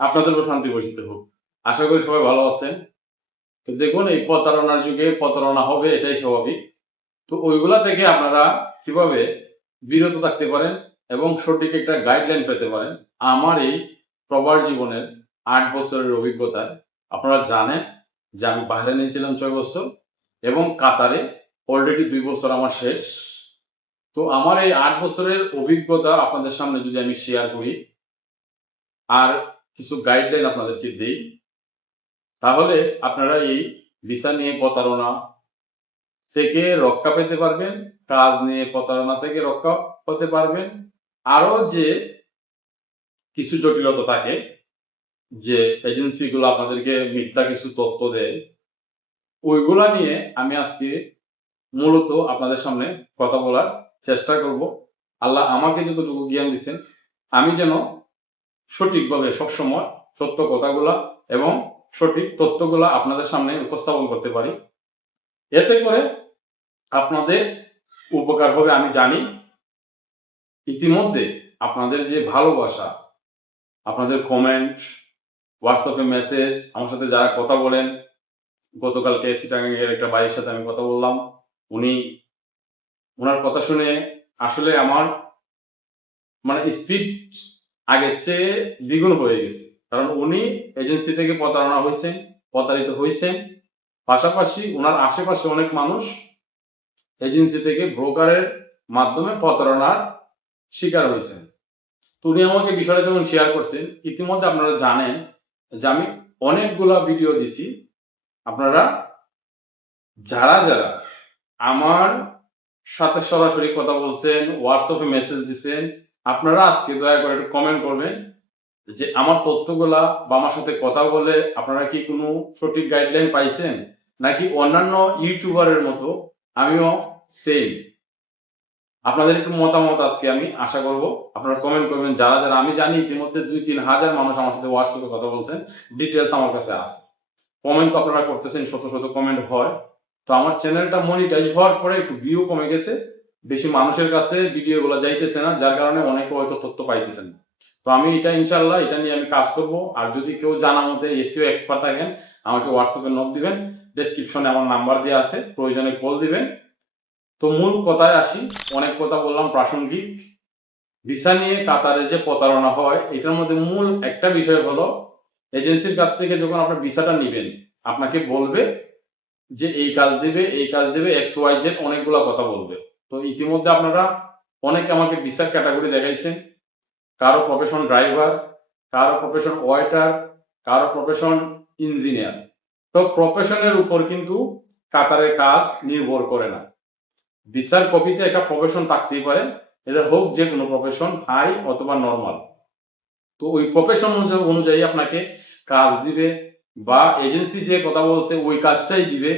আপনাদের উপর শান্তি বর্ষিত হোক। আশা করি সবাই ভালো আছেন। তো দেখুন, এই প্রতারণার যুগে প্রতারণা হবে, এটাই স্বাভাবিক। তো ওইগুলা থেকে আপনারা কিভাবে বিরত থাকতে পারেন এবং সঠিক একটা গাইডলাইন পেতে পারেন, আমার এই প্রবাস জীবনের ৮ বছরের অভিজ্ঞতায় আপনারা জানেন যে আমি বাহরাইনে ছিলাম ৬ বছর এবং কাতারে অলরেডি ২ বছর আমার শেষ। তো আমার এই ৮ বছরের অভিজ্ঞতা আপনাদের সামনে যদি আমি শেয়ার করি আর কিছু গাইডলাইন আপনাদেরকে দেই, তাহলে আপনারা এই ভিসা নিয়ে প্রতারণা থেকে রক্ষা পেতে পারবেন, কাজ নিয়ে প্রতারণা থেকে রক্ষা পেতে পারবেন। আরো যে কিছু জটিলতা থাকে, যে এজেন্সিগুলো আপনাদেরকে মিথ্যা কিছু তথ্য দেয়, ওইগুলা নিয়ে আমি আজকে মূলত আপনাদের সামনে কথা বলার চেষ্টা করব। আল্লাহ আমাকে যতটুকু জ্ঞান দিচ্ছেন, আমি যেন সঠিকভাবে সবসময় সত্য কথাগুলা এবং সঠিক তথ্যগুলা আপনাদের সামনে উপস্থাপন করতে পারি। এতে করে আপনাদের উপকার হবে আমি জানি। ইতিমধ্যে আপনাদের যে ভালোবাসা, আপনাদের কমেন্ট, হোয়াটসঅ্যাপে মেসেজ, আমার সাথে যারা কথা বলেন, গতকালকে চিটাগাংয়ের একটা ভাইয়ের সাথে আমি কথা বললাম, ওনার কথা শুনে আসলে আমার স্পিড আগের চেয়ে দ্বিগুণ হয়ে গেছে। কারণ উনি এজেন্সি থেকে প্রতারিত হয়েছেন, পাশাপাশি ওনার আশেপাশে অনেক মানুষ এজেন্সি থেকে ব্রোকারের মাধ্যমে প্রতারণার শিকার হয়েছেন। তো উনি আমাকে বিষয়টা যখন শেয়ার করছেন, ইতিমধ্যে আপনারা জানেন যে আমি অনেকগুলা ভিডিও দিছি। আপনারা যারা যারা আমার সাথে সরাসরি কথা বলছেন, হোয়াটসঅ্যাপে মেসেজ দিচ্ছেন, আপনারা আজকে দয়া করে একটু কমেন্ট করবেন যে আমার তথ্যগুলা বা আমার সাথে কথা বলে আপনারা কি কোনো সঠিক গাইডলাইন পাইছেন, নাকি অন্যান্য ইউটিউবারের মতো আমিও সেম। আপনাদের একটু মতামত আজকে আমি আশা করব আপনারা কমেন্ট করবেন। যারা যারা, আমি জানি ইতিমধ্যে ২-৩ হাজার মানুষ আমার সাথে হোয়াটসঅ্যাপে কথা বলছেন, ডিটেলস আমার কাছে আছে। কমেন্ট তো আপনারা করতেছেন, শত শত কমেন্ট হয়। তো আমার চ্যানেলটা মনিটাইজ হওয়ার পরে একটু ভিউ কমে গেছে, বেশি মানুষের কাছে ভিডিওগুলো যাইতেছে না, যার কারণে অনেকে হয়তো তথ্য পাইতেছেন না। তো আমি এটা ইনশাল্লাহ এটা নিয়ে আমি কাজ করব। আর যদি কেউ জানা মতে এসইও এক্সপার্ট থাকেন, আমাকে হোয়াটসঅ্যাপে নক দিবেন, ডেসক্রিপশনে আমার নাম্বার দেওয়া আছে, প্রয়োজনে কল দিবেন। তো মূল কথায় আসি, অনেক কথা বললাম প্রাসঙ্গিক। ভিসা নিয়ে কাতারে যে প্রতারণা হয়, এটার মধ্যে মূল একটা বিষয় হলো, এজেন্সির কাছ থেকে যখন আপনার ভিসাটা নেবেন, আপনাকে বলবে যে এই কাজ দিবে, এই কাজ দিবে, এক্স ওয়াই জেড অনেকগুলা কথা বলবে। তো ইতিমধ্যে আপনারা অনেকে আমাকে ভিসার ক্যাটাগরি দেখাইছেন, কারো প্রফেশন ড্রাইভার, কারো প্রফেশন ওয়েটার, কারো প্রফেশন ইঞ্জিনিয়ার। তো প্রফেশনের উপর কিন্তু কাতারের কাজ নির্ভর করে না। ভিসার কপিতে একটা প্রফেশন থাকতেই পারে, এটা হোক যে কোনো প্রফেশন, হাই অথবা নর্মাল। তো ওই প্রফেশন অনুযায়ী আপনাকে কাজ দিবে, বা এজেন্সি যে কথা বলছে ওই কাজটাই দিবে,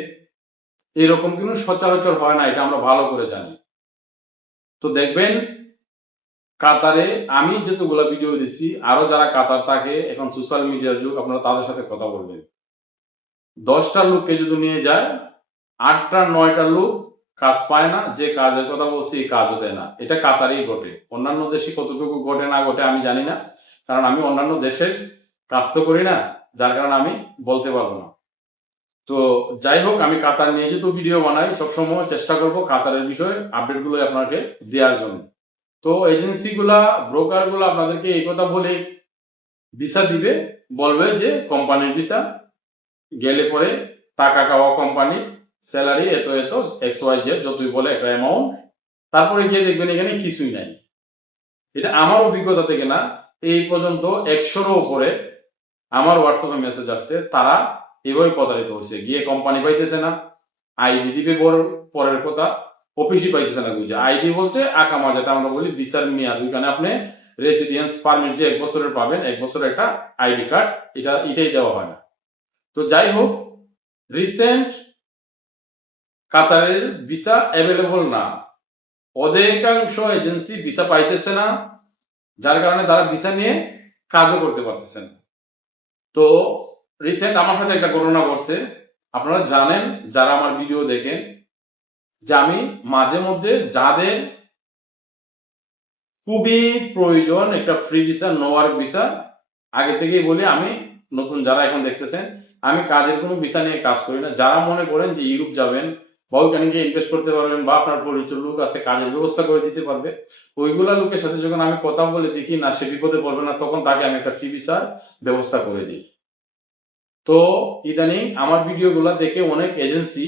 এরকম কিন্তু সচরাচর হয় না, এটা আমরা ভালো করে জানি। তো দেখবেন কাতারে আমি যতগুলো ভিডিও দিচ্ছি, আরো যারা কাতার থাকে, এখন সোশ্যাল মিডিয়ার যুগ, আপনারা তাদের সাথে কথা বলবেন। 10টা লোককে যদি নিয়ে যায়, 8টা 9টা লোক কাজ পায় না, যে কাজের কথা বলছি এই কাজও দেয় না। এটা কাতারেই ঘটে, অন্যান্য দেশে কতটুকু ঘটে না ঘটে আমি জানি না, কারণ আমি অন্যান্য দেশের কাজ তো করি না, যার কারণে আমি বলতে পারবো না। তো যাই হোক, আমি কাতার নিয়ে যেহেতু ভিডিও বানাই, সবসময় চেষ্টা করব কাতারের বিষয়ে আপডেটগুলো আপনাকে দেওয়ার জন্য। তো এজেন্সিগুলা, ব্রোকারগুলো আপনাদেরকে এই কথা বলে ভিসা দিবে, বলবে যে কোম্পানির ভিসা, গেলে পরে টাকা খাওয়া কোম্পানির স্যালারি এত এত এক্স ওয়াই জেড যতই বলে একটা অ্যামাউন্ট, তারপরে গিয়ে দেখবেন এখানে কিছুই নাই। এটা আমার অভিজ্ঞতা থেকে না, এই পর্যন্ত 100-এরও উপরে আমার হোয়াটসঅ্যাপে মেসেজ আসছে, তারা এভাবে প্রতারিত হচ্ছে। গিয়ে কোম্পানি পাইতেছে না, আইডি দিবে পরের কথা, অফিসই পাইতেছে না। বুঝে আইডি বলতে আকামা, যেটা আমরা বলি ভিসার মেয়াদ, ওইখানে আপনি রেসিডেন্স পারমিট যে 1 বছরের পাবেন, 1 বছরের একটা আইডি কার্ড, এটাই দেওয়া হয় না। তো যাই হোক, রিসেন্ট কাতারের ভিসা অ্যাভেলেবল না, অধিকাংশ এজেন্সি ভিসা পাইতেছে না, যার কারণে তারা ভিসা নিয়ে কাজও করতে পারতেছেন। তো রিসেন্ট আমার সাথে একটা ঘটনা ঘটছে। আপনারা জানেন, যারা আমার ভিডিও দেখেন, যে আমি মাঝে মধ্যে যাদের খুবই প্রয়োজন একটা free visa, no work visa, আগে থেকেই বলি, আমি নতুন যারা এখন দেখতেছেন, আমি কাজের কোনো ভিসা নিয়ে কাজ করি না। যারা মনে করেন যে ইউরোপ যাবেন বা ওইখানে গিয়ে ইনভেস্ট করতে পারবেন বা আপনার পরিচিত লোক আছে কাজের ব্যবস্থা করে দিতে পারবে, ওইগুলা লোকের সাথে যখন আমি কথা বলে দেখি না সে বিপদে পড়বে না, তখন তাকে আমি একটা ফ্রি ভিসার ব্যবস্থা করে দিই। তো ইদানিং আমার ভিডিওগুলা দেখে অনেক এজেন্সি,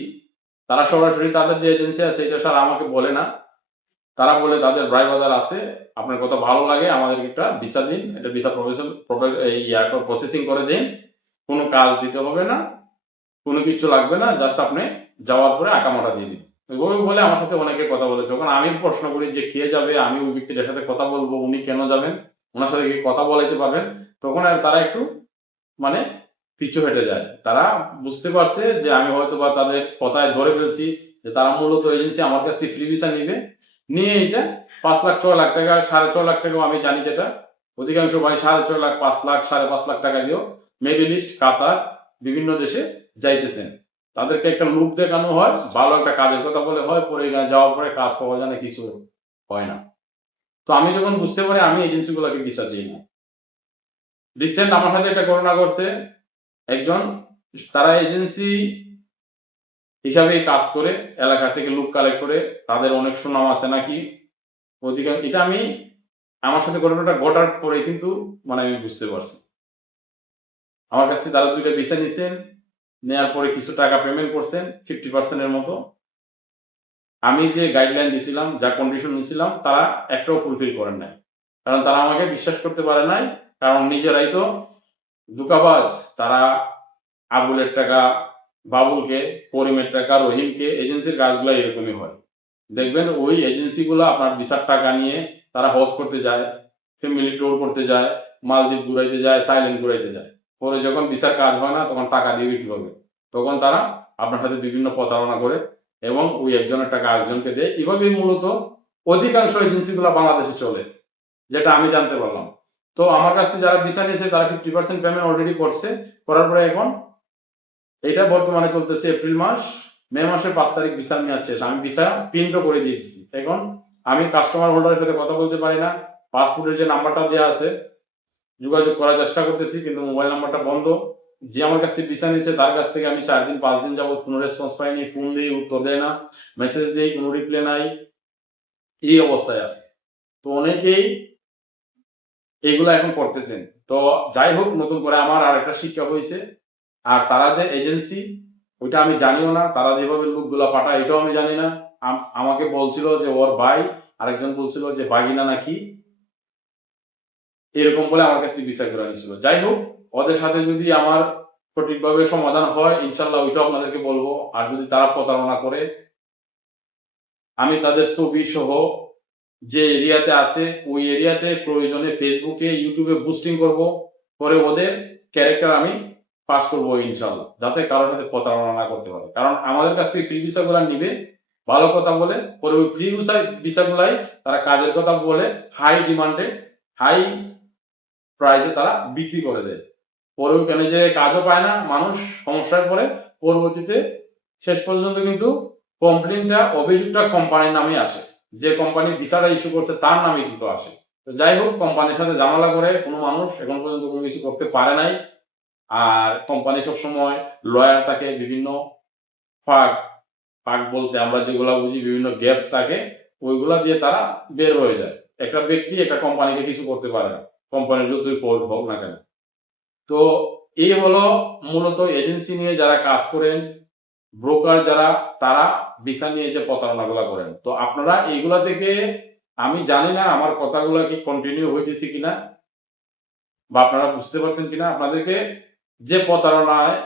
তারা সরাসরি তাদের যে এজেন্সি আছে এটা স্যার আমাকে বলে না, তারা বলে তাদের ভাই বাজার আছে, আপনার কথা ভালো লাগে, আমাদেরকে একটা ভিসা দিন, এটা ভিসা প্রসেসিং করে দিন, কোনো কাজ দিতে হবে না, কোনো কিছু লাগবে না, জাস্ট আপনি যাওয়ার পরে আকামাটা দিয়ে দিন। ওইভাবে বলে আমার সাথে অনেকে কথা বলে। যখন আমি প্রশ্ন করি যে কে যাবে, আমি ওই ব্যক্তিটার সাথে কথা বলবো, উনি কেন যাবেন, ওনার সাথে কি কথা বলাইতে পারবেন, তখন আর তারা একটু মানে পিছু হেঁটে যায়। তারা বুঝতে পারছে যে আমি হয়তো বা তাদের কথায় ধরে ফেলছি যে তারা মূলত এজেন্সি আমার কাছ থেকে ফ্রি ভিসা নিবে, নিয়ে এটা 5 লাখ 6 লাখ টাকা 6.5 লাখ টাকাও আমি জানি, যেটা অধিকাংশ ভাই 6.5 লাখ 5 লাখ 5.5 লাখ টাকা দিয়েও মিডল ইস্ট কাতার বিভিন্ন দেশে যাইতেছেন। তাদেরকে একটা লুক দেখানো হয়, ভালো একটা কাজের কথা বলে হয়, পরে এখানে যাওয়ার পরে কাজ পাওয়া যায় না, কিছু হয় না। তো আমি যখন বুঝতে পারি, আমি এজেন্সি গুলাকে ভিসা দিই না। রিসেন্ট আমার সাথে একটা ঘটনা ঘটছে, একজন, তারা এজেন্সি হিসাবে কাজ করে, এলাকা থেকে লোক কালেক্ট করে, তাদের অনেক সুনাম আছে নাকি, অধিকার, এটা আমি আমার সাথে ঘটনাটা ঘটার পরে কিন্তু আমি বুঝতে পারছি। আমার কাছ থেকে তারা 2টা ভিসা নিছেন, নেওয়ার পরে কিছু টাকা পেমেন্ট করছেন 50% এর মতো। আমি যে গাইডলাইন দিছিলাম, যা কন্ডিশন দিছিলাম, তারা একটাও ফুলফিল করেন নাই। কারণ তারা আমাকে বিশ্বাস করতে পারে নাই, কারণ নিজেরাই তো ধোঁকাবাজ। তারা আবুলের টাকা বাবুলকে, করিমের টাকা রহিমকে, এজেন্সির কাজগুলো এরকমই হয়। দেখবেন ওই এজেন্সিগুলো আপনার ভিসার টাকা নিয়ে তারা হজ করতে যায়, ফ্যামিলি ট্যুর করতে যায়, মালদ্বীপ ঘুরাইতে যায়, থাইল্যান্ড ঘুরাইতে যায়। পরে যখন ভিসার কাজ হয় না, তখন টাকা দিবে কিভাবে? তখন তারা আপনার সাথে বিভিন্ন প্রতারণা করে এবং ওই একজনের টাকা আরেকজনকে দেয়। এভাবেই মূলত অধিকাংশ এজেন্সিগুলো বাংলাদেশে চলে, যেটা আমি জানতে পারলাম। তো আমার কাছ থেকে যারা ভিসা নিয়েছে তারা 50% পেমেন্ট অলরেডি করছে, করার পরে এখন এটা বর্তমানে চলতেছে এপ্রিল মাস, মে মাসের 5 তারিখ ভিসা মেয়াদ শেষ। আমি ভিসা প্রিন্টও করে দিয়েছি। এখন আমি কাস্টমার হোল্ডারের সাথে কথা বলতে পারি না। পাসপোর্টের যে নাম্বারটা দেওয়া আছে, যোগাযোগ করার চেষ্টা করতেছি, কিন্তু মোবাইল নাম্বারটা বন্ধ। যে আমার কাছ থেকে ভিসা নিয়েছে তার কাছ থেকে আমি 4 দিন 5 দিন যাবত কোনো রেসপন্স পাইনি, ফোন দিই উত্তর দেয় না, মেসেজ দিই কোনো রিপ্লাই নাই, এই অবস্থায় আছে। তো অনেকেই এইগুলা এখন করতেছেন। তো যাই হোক, নতুন করে আমার আর একটা শিক্ষা হয়েছে। আর তারা যে এজেন্সি, ওইটা আমি জানিও না, তারা যেভাবে লোকগুলা পাঠায় এটাও আমি জানি না। আমাকে বলছিল যে ওর ভাই, আরেকজন বলছিল যে বাগিনা নাকি, এরকম বলে আমার কাছ থেকে ভিসা করে নিয়েছিল। যাই হোক, ওদের সাথে যদি আমার সঠিকভাবে সমাধান হয় ইনশাল্লাহ ওইটাও আপনাদেরকে বলবো। আর যদি তারা প্রতারণা করে, আমি তাদের ছবি সহ যে এরিয়াতে আছে ওই এরিয়াতে প্রয়োজনে ফেসবুকে ইউটিউবে বুস্টিং করব, করে ওদের ক্যারেক্টার আমি পাস করবো ইনশাল্লাহ, যাতে কারোর সাথে প্রতারণা না করতে পারে। কারণ আমাদের কাছ থেকে ফ্রি ভিসা গুলা নিবে, ভালো কথা বলে, পরে ওই ফ্রি ভিসা গুলাই তারা কাজের কথা বলে হাই ডিমান্ডে, হাই প্রাইসে তারা বিক্রি করে দেয়। পরে ওখানে যে কাজও পায় না, মানুষ সমস্যায় পড়ে, পরবর্তীতে শেষ পর্যন্ত কিন্তু কমপ্লেনটা, অভিযোগটা কোম্পানির নামে আসে, যে কোম্পানি ভিসাটা ইস্যু করছে তার নামে কিন্তু আসে। তো যাই হোক, কোম্পানির সাথে ঝামেলা করে কোনো মানুষ এখন পর্যন্ত কোনো কিছু করতে পারে নাই। আর কোম্পানি সবসময় লয়ার থাকে, বিভিন্ন ফাঁক, ফাঁক বলতে আমরা যেগুলা বুঝি, বিভিন্ন গ্যাপ থাকে, ওইগুলা দিয়ে তারা বের হয়ে যায়। একটা ব্যক্তি একটা কোম্পানিকে কিছু করতে পারে না, কোম্পানির যতই ফল্ট হোক না কেন। তো এই হলো মূলত এজেন্সি নিয়ে যারা কাজ করেন, ব্রোকার যারা, তারা ভিসা নিয়ে যে প্রতারণাগুলা করেন। তো আপনারা এইগুলা থেকে, আমি জানি না আমার কথাগুলা কি কন্টিনিউ হইতেছে কিনা বা আপনারা বুঝতে পারছেন কিনা, আপনাদেরকে যে প্রতারণায়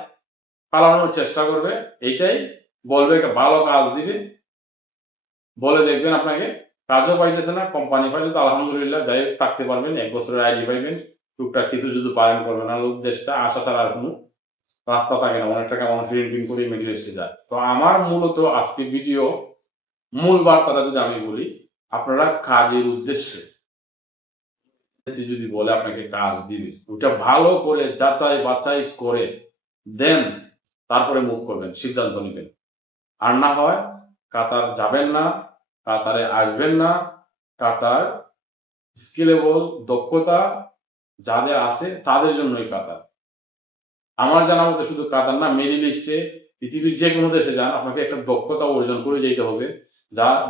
পালানোর চেষ্টা করবে, এইটাই বলবে একটা ভালো কাজ দিবে, বলে দেখবেন আপনাকে কাজও পাইতেছে না, কোম্পানি পাইলে তো আলহামদুলিল্লাহ, যাই হোক থাকতে পারবেন, 1 বছরের আইডি পাইবেন, টুকটাক কিছু যদি পালন করবেন, আর দেশটা আসা ছাড়া আর কোনো রাস্তা থাকে না। অনেক টাকা মানুষ ঋণ করে মিডিল ইস্টে যায়। তো আমার মূলত আজকে ভিডিও মূল বার্তাটা যদি আমি বলি, আপনারা কাজের উদ্দেশ্যে যদি বলে আপনাকে কাজ দিবে, ওটা ভালো করে যাচাই বাছাই করে দেন, তারপরে মুভ করবেন, সিদ্ধান্ত নেবেন। আর না হয় কাতার যাবেন না, কাতারে আসবেন না। কাতার স্কিলেবল, দক্ষতা যাদের আছে তাদের জন্যই কাতার। আমার জানা মতে শুধু কাতার না, মিডল ইস্টে পৃথিবীর যে কোনো দেশে যান, আপনাকে একটা দক্ষতা অর্জন করে যেতে হবে।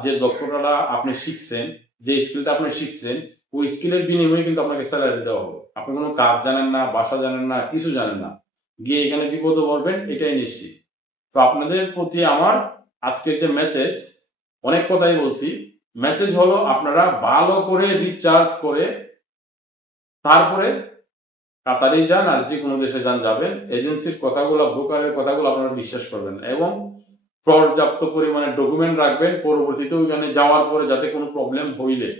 যে দক্ষতাটা আপনি শিখছেন, যে স্কিলটা আপনি শিখছেন, ওই স্কিলের বিনিময়ে কিন্তু আপনাকে স্যালারি দেওয়া হবে। আপনি কোনো কাজ জানেন না, ভাষা জানেন না, কিছু জানেন না, গিয়ে এখানে বিপদে পড়বেন, এটাই নিশ্চিত। তো আপনাদের প্রতি আমার আজকের যে মেসেজ, অনেক কথাই বলছি, মেসেজ হলো আপনারা ভালো করে রিচার্জ করে তারপরে কাতারেই যান আর যে কোনো দেশে যাবেন, এজেন্সির কথাগুলো, ব্রোকারের কথাগুলো আপনারা বিশ্বাস করবেন না, এবং পর্যাপ্ত পরিমাণে ডকুমেন্ট রাখবেন। পরবর্তীতে ওইখানে যাওয়ার পরে যাতে কোনো প্রবলেম হইলে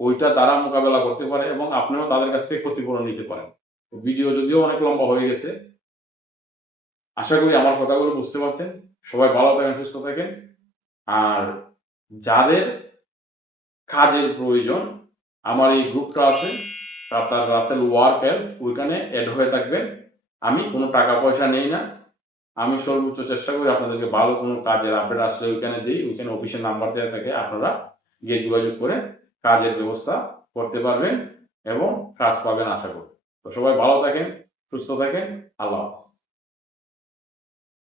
ওইটা তারা মোকাবেলা করতে পারে এবং আপনিও তাদের কাছ থেকে ক্ষতিপূরণ নিতে পারেন। তো ভিডিও যদিও অনেক লম্বা হয়ে গেছে, আশা করি আমার কথাগুলো বুঝতে পারছেন। সবাই ভালো থাকেন, সুস্থ থাকেন। আর যাদের কাজের প্রয়োজন, আমার এই গ্রুপটা আছে, কাতার রাসেল ওয়ার্ক হেল্প, ওইখানে অ্যাড হয়ে থাকবেন। আমি কোনো টাকা পয়সা নেই না, আমি সর্বোচ্চ চেষ্টা করি আপনাদেরকে ভালো কোনো কাজের আপডেট আসলে ওইখানে দিই। ওইখানে অফিসের নাম্বার দেওয়া থাকে, আপনারা গিয়ে যোগাযোগ করে কাজের ব্যবস্থা করতে পারবেন এবং কাজ পাবেন আশা করি। তো সবাই ভালো থাকেন, সুস্থ থাকেন, আল্লাহ হাফেজ।